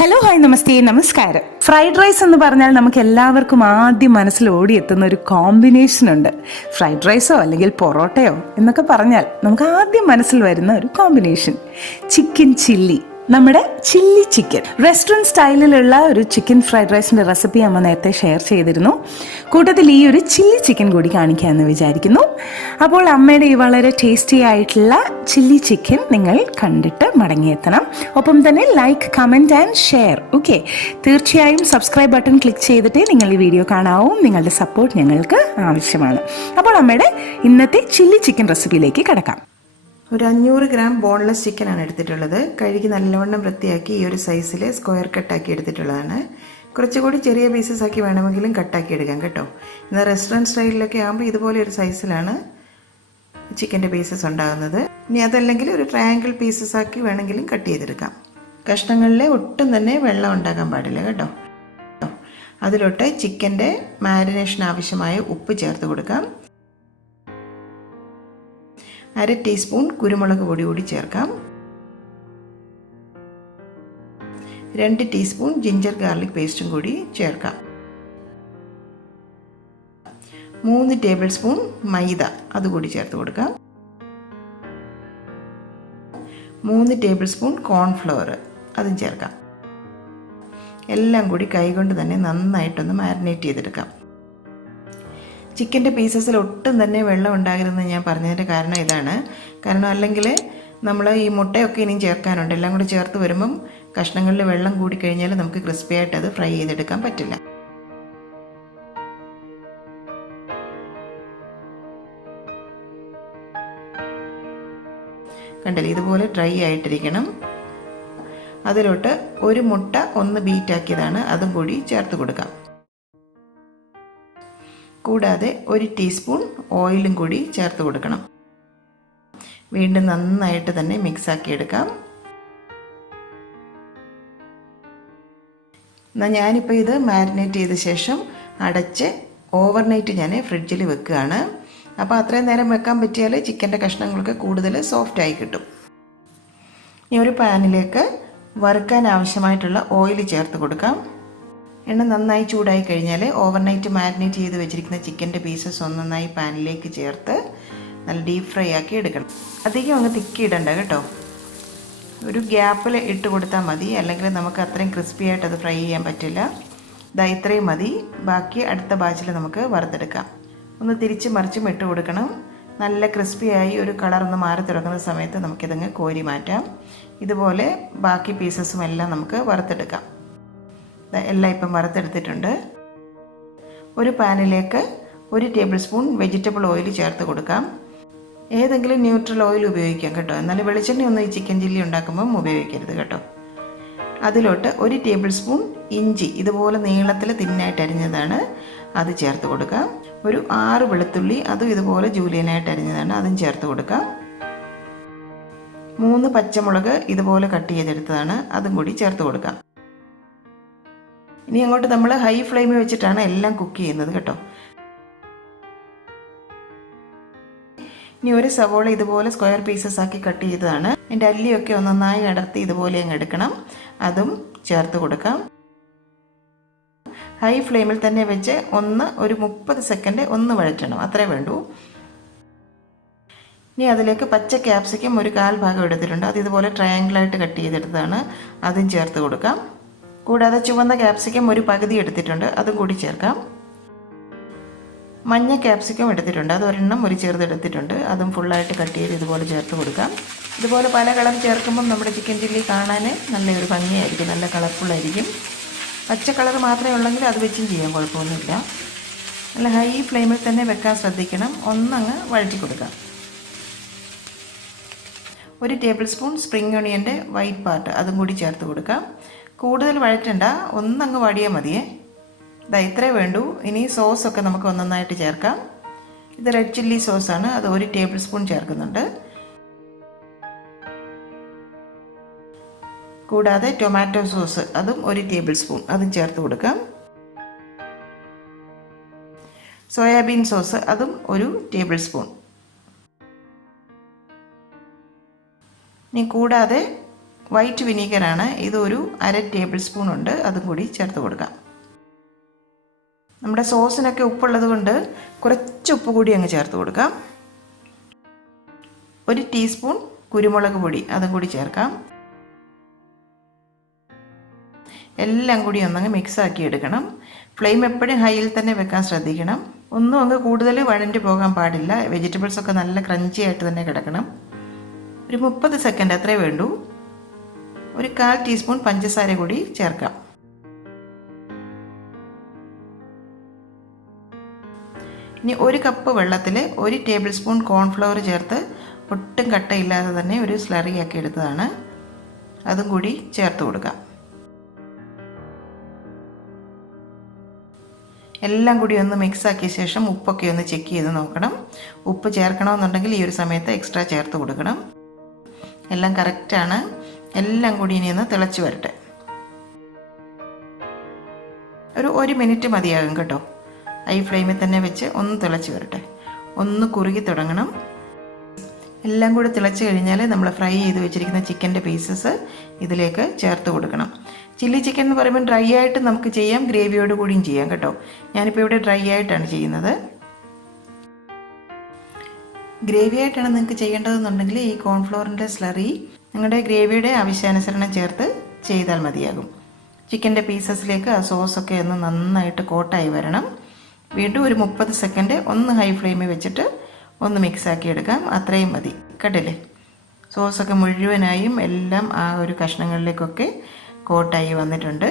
Hello hi നമസ്തേ നമസ്കാരം. Fried rice എന്ന് പറഞ്ഞാൽ നമുക്ക് എല്ലാവർക്കും ആദ്യം മനസ്സിൽ ഓടിയെത്തുന്ന ഒരു കോമ്പിനേഷൻ ഉണ്ട്. ഫ്രൈഡ് റൈസോ അല്ലെങ്കിൽ പൊറോട്ടയോ എന്നൊക്കെ പറഞ്ഞാൽ നമുക്ക് ആദ്യം മനസ്സിൽ വരുന്ന ഒരു കോമ്പിനേഷൻ ചിക്കൻ ചില്ലി, നമ്മുടെ ചില്ലി ചിക്കൻ. റെസ്റ്റോറൻറ്റ് സ്റ്റൈലിലുള്ള ഒരു ചിക്കൻ ഫ്രൈഡ് റൈസിൻ്റെ റെസിപ്പി അമ്മ നേരത്തെ ഷെയർ ചെയ്തിരുന്നു. കൂട്ടത്തിൽ ഈ ഒരു ചില്ലി ചിക്കൻ കൂടി കാണിക്കാമെന്ന് വിചാരിക്കുന്നു. അപ്പോൾ അമ്മയുടെ ഈ വളരെ ടേസ്റ്റി ആയിട്ടുള്ള ചില്ലി ചിക്കൻ നിങ്ങൾ കണ്ടിട്ട് മടങ്ങിയെത്തണം. ഒപ്പം തന്നെ like, comment and share. Okay, തീർച്ചയായും സബ്സ്ക്രൈബ് ബട്ടൺ ക്ലിക്ക് ചെയ്തിട്ടേ നിങ്ങൾ ഈ വീഡിയോ കാണാവൂ. നിങ്ങളുടെ സപ്പോർട്ട് ഞങ്ങൾക്ക് ആവശ്യമാണ്. അപ്പോൾ അമ്മയുടെ ഇന്നത്തെ ചില്ലി ചിക്കൻ റെസിപ്പിയിലേക്ക് കിടക്കാം. ഒരു 500 ഗ്രാം ബോൺലെസ് ചിക്കനാണ് എടുത്തിട്ടുള്ളത്. കഴുകി നല്ലവണ്ണം വൃത്തിയാക്കി ഈ ഒരു സൈസിൽ സ്ക്വയർ കട്ടാക്കി എടുത്തിട്ടുള്ളതാണ്. കുറച്ചുകൂടി ചെറിയ പീസസ് ആക്കി വേണമെങ്കിലും കട്ടാക്കി എടുക്കാം കേട്ടോ. ഇന്ന് റെസ്റ്റോറൻറ്റ് സ്റ്റൈലിലൊക്കെ ആകുമ്പോൾ ഇതുപോലെ ഒരു സൈസിലാണ് ചിക്കൻ്റെ പീസസ് ഉണ്ടാകുന്നത്. ഇനി അതല്ലെങ്കിൽ ഒരു ട്രയാങ്കിൾ പീസസ് ആക്കി വേണമെങ്കിലും കട്ട് ചെയ്തെടുക്കാം. കഷ്ണങ്ങളിൽ ഒട്ടും തന്നെ വെള്ളം ഉണ്ടാകാൻ പാടില്ല കേട്ടോ. അതിലോട്ട് ചിക്കൻ്റെ മാരിനേഷൻ ആവശ്യമായ ഉപ്പ് ചേർത്ത് കൊടുക്കാം. 1/2 ടീസ്പൂൺ കുരുമുളക് പൊടി കൂടി ചേർക്കാം. 2 ടീസ്പൂൺ ജിഞ്ചർ ഗാർലിക് പേസ്റ്റും കൂടി ചേർക്കാം. 3 ടേബിൾ സ്പൂൺ മൈദ അതുകൂടി ചേർത്ത് കൊടുക്കാം. 3 ടേബിൾ സ്പൂൺ കോൺഫ്ലവർ അതും ചേർക്കാം. എല്ലാം കൂടി കൈകൊണ്ട് തന്നെ നന്നായിട്ടൊന്ന് മാരിനേറ്റ് ചെയ്തെടുക്കാം. ചിക്കൻ്റെ പീസസിൽ ഒട്ടും തന്നെ വെള്ളം ഉണ്ടാകരുതെന്ന് ഞാൻ പറഞ്ഞതിൻ്റെ കാരണം ഇതാണ്. കാരണം അല്ലെങ്കിൽ നമ്മൾ ഈ മുട്ടയൊക്കെ ഇനിയും ചേർക്കാനുണ്ട്. എല്ലാം കൂടി ചേർത്ത് വരുമ്പം കഷ്ണങ്ങളിൽ വെള്ളം കൂടിക്കഴിഞ്ഞാൽ നമുക്ക് ക്രിസ്പി ആയിട്ട് അത് ഫ്രൈ ചെയ്തെടുക്കാൻ പറ്റില്ല. കണ്ടില്ലേ, ഇതുപോലെ ഡ്രൈ ആയിട്ടിരിക്കണം. അതിലോട്ട് ഒരു മുട്ട ഒന്ന് ബീറ്റാക്കിയതാണ്, അതും കൂടി ചേർത്ത് കൊടുക്കാം. കൂടാതെ 1 ടീസ്പൂൺ ഓയിലും കൂടി ചേർത്ത് കൊടുക്കണം. വീണ്ടും നന്നായിട്ട് തന്നെ മിക്സാക്കി എടുക്കാം. എന്നാൽ ഞാനിപ്പോൾ ഇത് മാരിനേറ്റ് ചെയ്ത ശേഷം അടച്ച് ഓവർനൈറ്റ് ഞാൻ ഫ്രിഡ്ജിൽ വെക്കുകയാണ്. അപ്പോൾ അത്രയും നേരം വെക്കാൻ പറ്റിയാൽ ചിക്കൻ്റെ കഷ്ണങ്ങൾക്ക് കൂടുതൽ സോഫ്റ്റായി കിട്ടും. ഇനി ഒരു പാനിലേക്ക് വറുക്കാൻ ആവശ്യമായിട്ടുള്ള ഓയിൽ ചേർത്ത് കൊടുക്കാം. എണ്ണ നന്നായി ചൂടായി കഴിഞ്ഞാൽ ഓവർനൈറ്റ് മാരിനേറ്റ് ചെയ്ത് വെച്ചിരിക്കുന്ന ചിക്കൻ്റെ പീസസ് ഒന്നൊന്നായി പാനിലേക്ക് ചേർത്ത് നല്ല ഡീപ്പ് ഫ്രൈ ആക്കി എടുക്കണം. അധികം അങ്ങ് തിക്കി ഇടണ്ട കേട്ടോ. ഒരു ഗ്യാപ്പിൽ ഇട്ട് കൊടുത്താൽ മതി, അല്ലെങ്കിൽ നമുക്ക് അത്രയും ക്രിസ്പി ആയിട്ട് അത് ഫ്രൈ ചെയ്യാൻ പറ്റില്ല. ഇതാ ഇത്രയും മതി. ബാക്കി അടുത്ത ബാച്ചിൽ നമുക്ക് വറുത്തെടുക്കാം. ഒന്ന് തിരിച്ച് മറിച്ചും ഇട്ട് കൊടുക്കണം. നല്ല ക്രിസ്പിയായി ഒരു കളർ ഒന്ന് മാറി തുടങ്ങുന്ന സമയത്ത് നമുക്കിതങ്ങ് കോരി മാറ്റാം. ഇതുപോലെ ബാക്കി പീസസും എല്ലാം നമുക്ക് വറുത്തെടുക്കാം. എല്ലാം ഇപ്പം വറുത്തെടുത്തിട്ടുണ്ട്. ഒരു പാനിലേക്ക് 1 ടേബിൾ സ്പൂൺ വെജിറ്റബിൾ ഓയിൽ ചേർത്ത് കൊടുക്കാം. ഏതെങ്കിലും ന്യൂട്രൽ ഓയിൽ ഉപയോഗിക്കാം കേട്ടോ. എന്നാൽ വെളിച്ചെണ്ണയൊന്നും ഈ ചിക്കൻ ചില്ലി ഉണ്ടാക്കുമ്പം ഉപയോഗിക്കരുത് കേട്ടോ. അതിലോട്ട് 1 ടേബിൾ സ്പൂൺ ഇഞ്ചി ഇതുപോലെ നീളത്തിൽ തിന്നായിട്ട് അരിഞ്ഞതാണ്, അത് ചേർത്ത് കൊടുക്കാം. ഒരു 6 വെളുത്തുള്ളി അതും ഇതുപോലെ ജൂലിയനായിട്ട് അരിഞ്ഞതാണ്, അതും ചേർത്ത് കൊടുക്കാം. 3 പച്ചമുളക് ഇതുപോലെ കട്ട് ചെയ്തെടുത്തതാണ്, അതും കൂടി ചേർത്ത് കൊടുക്കാം. ഇനി അങ്ങോട്ട് നമ്മൾ ഹൈ ഫ്ലെയിമിൽ വെച്ചിട്ടാണ് എല്ലാം കുക്ക് ചെയ്യുന്നത് കേട്ടോ. ഇനി ഒരു സവോള ഇതുപോലെ സ്ക്വയർ പീസസ് ആക്കി കട്ട് ചെയ്തതാണ്. അതിൻ്റെ അല്ലിയൊക്കെ നന്നായി അടർത്തി ഇതുപോലെ അങ്ങ് എടുക്കണം, അതും ചേർത്ത് കൊടുക്കാം. ഹൈ ഫ്ലെയിമിൽ തന്നെ വെച്ച് ഒരു 30 സെക്കൻഡ് ഒന്ന് വഴറ്റണം, അത്രേ വേണ്ടൂ. ഇനി അതിലേക്ക് പച്ച ക്യാപ്സിക്കം ഒരു 1/4 ഭാഗം എടുത്തിട്ടുണ്ട്, അത് ഇതുപോലെ ട്രയാങ്കിളായിട്ട് കട്ട് ചെയ്തെടുത്തതാണ്, അതും ചേർത്ത് കൊടുക്കാം. കൂടാതെ ചുവന്ന ക്യാപ്സിക്കം ഒരു പകുതി എടുത്തിട്ടുണ്ട്, അതും കൂടി ചേർക്കാം. മഞ്ഞ ക്യാപ്സിക്കം എടുത്തിട്ടുണ്ട്, അത് ഒരെണ്ണം ഒരു ചെറുതെടുത്തിട്ടുണ്ട്, അതും ഫുള്ളായിട്ട് കട്ട് ചെയ്ത് ഇതുപോലെ ചേർത്ത് കൊടുക്കാം. ഇതുപോലെ പല കളർ ചേർക്കുമ്പം നമ്മുടെ ചിക്കൻ ചില്ലി കാണാൻ നല്ലൊരു ഭംഗിയായിരിക്കും, നല്ല കളർഫുള്ളായിരിക്കും. പച്ച കളർ മാത്രമേ ഉള്ളെങ്കിൽ അത് വെച്ചും ചെയ്യാം, കുഴപ്പമൊന്നുമില്ല. നല്ല ഹൈ ഫ്ലെയിമിൽ തന്നെ വെക്കാൻ ശ്രദ്ധിക്കണം. ഒന്നങ്ങ് വഴറ്റി കൊടുക്കാം. 1 ടേബിൾ സ്പൂൺ സ്പ്രിംഗ് ഓണിയൻ്റെ വൈറ്റ് പാർട്ട് അതും കൂടി ചേർത്ത് കൊടുക്കാം. കൂടുതൽ വഴറ്റണ്ട, ഒന്നങ്ങ് വടിയാൽ മതിയേ. ഇതാ ഇത്രേ വേണ്ടൂ. ഇനി സോസൊക്കെ നമുക്ക് ഒന്നൊന്നായിട്ട് ചേർക്കാം. ഇത് റെഡ് ചില്ലി സോസാണ്, അത് 1 ടേബിൾ സ്പൂൺ ചേർക്കുന്നുണ്ട്. കൂടാതെ ടൊമാറ്റോ സോസ് അതും 1 ടേബിൾ സ്പൂൺ അതും ചേർത്ത് കൊടുക്കാം. സോയാബീൻ സോസ് അതും 1 ടേബിൾ സ്പൂൺ. ഇനി കൂടാതെ വൈറ്റ് വിനീഗറാണ്. ഇതൊരു 1/2 ടേബിൾ സ്പൂൺ ഉണ്ട്, അതും കൂടി ചേർത്ത് കൊടുക്കാം. നമ്മുടെ സോസിനൊക്കെ ഉപ്പുള്ളത് കൊണ്ട് കുറച്ച് ഉപ്പ് കൂടി അങ്ങ് ചേർത്ത് കൊടുക്കാം. 1 ടീസ്പൂൺ കുരുമുളക് പൊടി, അതും കൂടി ചേർക്കാം. എല്ലാം കൂടി ഒന്നങ്ങ് മിക്സാക്കി എടുക്കണം. ഫ്ലെയിം എപ്പോഴും ഹൈയിൽ തന്നെ വെക്കാൻ ശ്രദ്ധിക്കണം. ഒന്നും അങ്ങ് കൂടുതൽ വഴണ്ടി പോകാൻ പാടില്ല. വെജിറ്റബിൾസൊക്കെ നല്ല ക്രഞ്ചി ആയിട്ട് തന്നെ കിടക്കണം. ഒരു 30 സെക്കൻഡ് അത്രേ വേണ്ടൂ. ഒരു 1/4 ടീസ്പൂൺ പഞ്ചസാര കൂടി ചേർക്കാം. ഇനി 1 കപ്പ് വെള്ളത്തിൽ 1 ടേബിൾ സ്പൂൺ കോൺഫ്ലവർ ചേർത്ത് ഒട്ടും കട്ടയില്ലാതെ തന്നെ ഒരു സ്ലറി ആക്കി എടുത്തതാണ്. അതും കൂടി ചേർത്ത് കൊടുക്കാം. എല്ലാം കൂടി ഒന്ന് മിക്സാക്കിയ ശേഷം ഉപ്പൊക്കെ ഒന്ന് ചെക്ക് ചെയ്ത് നോക്കണം. ഉപ്പ് ചേർക്കണമെന്നുണ്ടെങ്കിൽ ഈ ഒരു സമയത്ത് എക്സ്ട്രാ ചേർത്ത് കൊടുക്കണം. എല്ലാം കറക്റ്റാണ്. എല്ലാം കൂടി ഇനി ഒന്ന് തിളച്ച് വരട്ടെ. ഒരു 1 മിനിറ്റ് മതിയാകും കേട്ടോ. ഹൈ ഫ്ലെയിമിൽ തന്നെ വെച്ച് ഒന്ന് തിളച്ച് വരട്ടെ. ഒന്ന് കുറുകി തുടങ്ങണം. എല്ലാം കൂടി തിളച്ച് കഴിഞ്ഞാൽ നമ്മൾ ഫ്രൈ ചെയ്ത് വെച്ചിരിക്കുന്ന ചിക്കൻ്റെ പീസസ് ഇതിലേക്ക് ചേർത്ത് കൊടുക്കണം. ചില്ലി ചിക്കൻ എന്ന് പറയുമ്പോൾ ഡ്രൈ ആയിട്ട് നമുക്ക് ചെയ്യാം, ഗ്രേവിയോട് കൂടിയും ചെയ്യാം കേട്ടോ. ഞാനിപ്പോൾ ഇവിടെ ഡ്രൈ ആയിട്ടാണ് ചെയ്യുന്നത്. ഗ്രേവി ആയിട്ടാണ് നിങ്ങൾക്ക് ചെയ്യേണ്ടതെന്നുണ്ടെങ്കിൽ ഈ കോൺഫ്ലോറിൻ്റെ സ്ലറി നിങ്ങളുടെ ഗ്രേവിയുടെ ആവശ്യാനുസരണം ചേർത്ത് ചെയ്താൽ മതിയാകും. ചിക്കൻ്റെ പീസസിലേക്ക് ആ സോസൊക്കെ ഒന്ന് നന്നായിട്ട് കോട്ടായി വരണം. വീണ്ടും ഒരു 30 സെക്കൻഡ് ഒന്ന് ഹൈ ഫ്ലെയിമിൽ വെച്ചിട്ട് ഒന്ന് മിക്സാക്കി എടുക്കാം. അത്രയും മതി. കണ്ടില്ലേ, സോസൊക്കെ മുഴുവനായും എല്ലാം ആ ഒരു കഷ്ണങ്ങളിലേക്കൊക്കെ കോട്ടായി വന്നിട്ടുണ്ട്.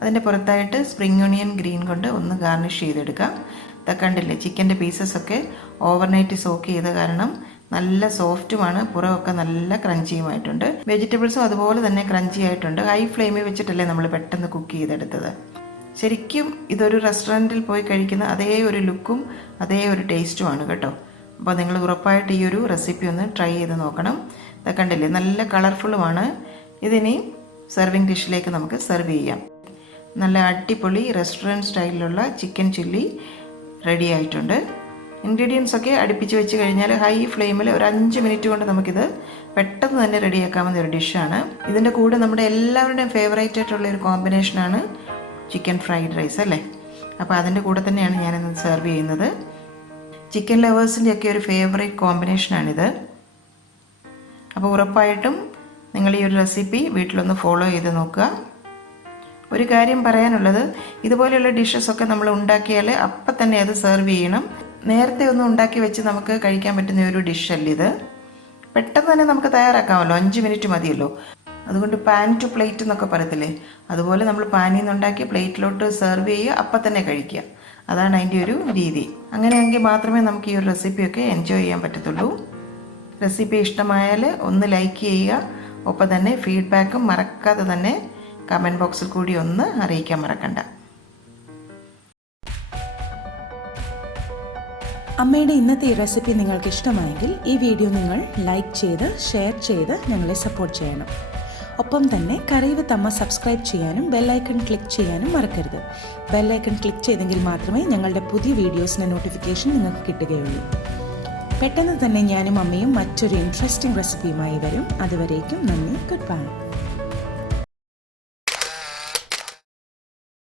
അതിൻ്റെ പുറത്തായിട്ട് സ്പ്രിംഗ് ഓണിയൻ ഗ്രീൻ കൊണ്ട് ഒന്ന് ഗാർണിഷ് ചെയ്തെടുക്കാം. കണ്ടില്ലേ, ചിക്കൻ്റെ പീസസൊക്കെ ഓവർനൈറ്റ് സോക്ക് ചെയ്ത കാരണം നല്ല സോഫ്റ്റുമാണ്, പുറമൊക്കെ നല്ല ക്രഞ്ചിയുമായിട്ടുണ്ട്. വെജിറ്റബിൾസും അതുപോലെ തന്നെ ക്രഞ്ചി ആയിട്ടുണ്ട്. ഹൈ ഫ്ലെയിമിൽ വെച്ചിട്ടല്ലേ നമ്മൾ പെട്ടെന്ന് കുക്ക് ചെയ്തെടുത്തത്. ശരിക്കും ഇതൊരു റെസ്റ്റോറൻറ്റിൽ പോയി കഴിക്കുന്ന അതേ ഒരു ലുക്കും അതേ ഒരു ടേസ്റ്റുമാണ് കേട്ടോ. അപ്പോൾ നിങ്ങൾ ഉറപ്പായിട്ട് ഈ ഒരു റെസിപ്പി ഒന്ന് ട്രൈ ചെയ്ത് നോക്കണം. കണ്ടില്ലേ, നല്ല കളർഫുള്ളുമാണ്. ഇതിനി സെർവിങ് ഡിഷിലേക്ക് നമുക്ക് സെർവ് ചെയ്യാം. നല്ല അടിപൊളി റെസ്റ്റോറൻറ്റ് സ്റ്റൈലിലുള്ള ചിക്കൻ ചില്ലി റെഡി ആയിട്ടുണ്ട്. ഇൻഗ്രീഡിയൻസ് ഒക്കെ അടുപ്പിച്ച് വെച്ച് കഴിഞ്ഞാൽ ഹൈ ഫ്ലെയിമിൽ ഒരു 5 മിനിറ്റ് കൊണ്ട് നമുക്കിത് പെട്ടെന്ന് തന്നെ റെഡിയാക്കാവുന്ന ഒരു ഡിഷാണ്. ഇതിൻ്റെ കൂടെ നമ്മുടെ എല്ലാവരുടെയും ഫേവറേറ്റ് ആയിട്ടുള്ള ഒരു കോമ്പിനേഷനാണ് ചിക്കൻ ഫ്രൈഡ് റൈസ് അല്ലേ. അപ്പോൾ അതിൻ്റെ കൂടെ തന്നെയാണ് ഞാനിന്ന് സെർവ് ചെയ്യുന്നത്. ചിക്കൻ ലവേഴ്സിൻ്റെയൊക്കെ ഒരു ഫേവറേറ്റ് കോമ്പിനേഷനാണിത്. അപ്പോൾ ഉറപ്പായിട്ടും നിങ്ങൾ ഈ ഒരു റെസിപ്പി വീട്ടിലൊന്ന് ഫോളോ ചെയ്ത് നോക്കുക. ഒരു കാര്യം പറയാനുള്ളത്, ഇതുപോലെയുള്ള ഡിഷസൊക്കെ നമ്മൾ ഉണ്ടാക്കിയാൽ അപ്പം തന്നെ അത് സെർവ് ചെയ്യണം. നേരത്തെ ഒന്നും ഉണ്ടാക്കി വെച്ച് നമുക്ക് കഴിക്കാൻ പറ്റുന്ന ഒരു ഡിഷല്ല ഇത്. പെട്ടെന്ന് തന്നെ നമുക്ക് തയ്യാറാക്കാമല്ലോ, 5 മിനിറ്റ് മതിയല്ലോ. അതുകൊണ്ട് പാൻ ടു പ്ലേറ്റ് എന്നൊക്കെ പറയത്തില്ലേ, അതുപോലെ നമ്മൾ പാനിൽ നിന്നുണ്ടാക്കി പ്ലേറ്റിലോട്ട് സെർവ് ചെയ്യുക, അപ്പം തന്നെ കഴിക്കുക. അതാണ് അതിൻ്റെ ഒരു രീതി. അങ്ങനെയെങ്കിൽ മാത്രമേ നമുക്ക് ഈ ഒരു റെസിപ്പിയൊക്കെ എൻജോയ് ചെയ്യാൻ പറ്റത്തുള്ളൂ. റെസിപ്പി ഇഷ്ടമായാൽ ഒന്ന് ലൈക്ക് ചെയ്യുക. ഒപ്പം തന്നെ ഫീഡ്ബാക്കും മറക്കാതെ തന്നെ കമൻറ്റ് ബോക്സിൽ കൂടി ഒന്ന് അറിയിക്കാൻ മറക്കണ്ട. അമ്മയുടെ ഇന്നത്തെ ഈ റെസിപ്പി നിങ്ങൾക്ക് ഇഷ്ടമായെങ്കിൽ ഈ വീഡിയോ നിങ്ങൾ ലൈക്ക് ചെയ്ത് ഷെയർ ചെയ്ത് ഞങ്ങളെ സപ്പോർട്ട് ചെയ്യണം. ഒപ്പം തന്നെ കറി വിത്ത് അമ്മ സബ്സ്ക്രൈബ് ചെയ്യാനും ബെല്ലൈക്കൺ ക്ലിക്ക് ചെയ്യാനും മറക്കരുത്. ബെല്ലൈക്കൺ ക്ലിക്ക് ചെയ്തെങ്കിൽ മാത്രമേ ഞങ്ങളുടെ പുതിയ വീഡിയോസിൻ്റെ നോട്ടിഫിക്കേഷൻ നിങ്ങൾക്ക് കിട്ടുകയുള്ളൂ. പെട്ടെന്ന് തന്നെ ഞാനും അമ്മയും മറ്റൊരു ഇൻട്രസ്റ്റിംഗ് റെസിപ്പിയുമായി വരും. അതുവരേക്കും നന്ദി. Good bye.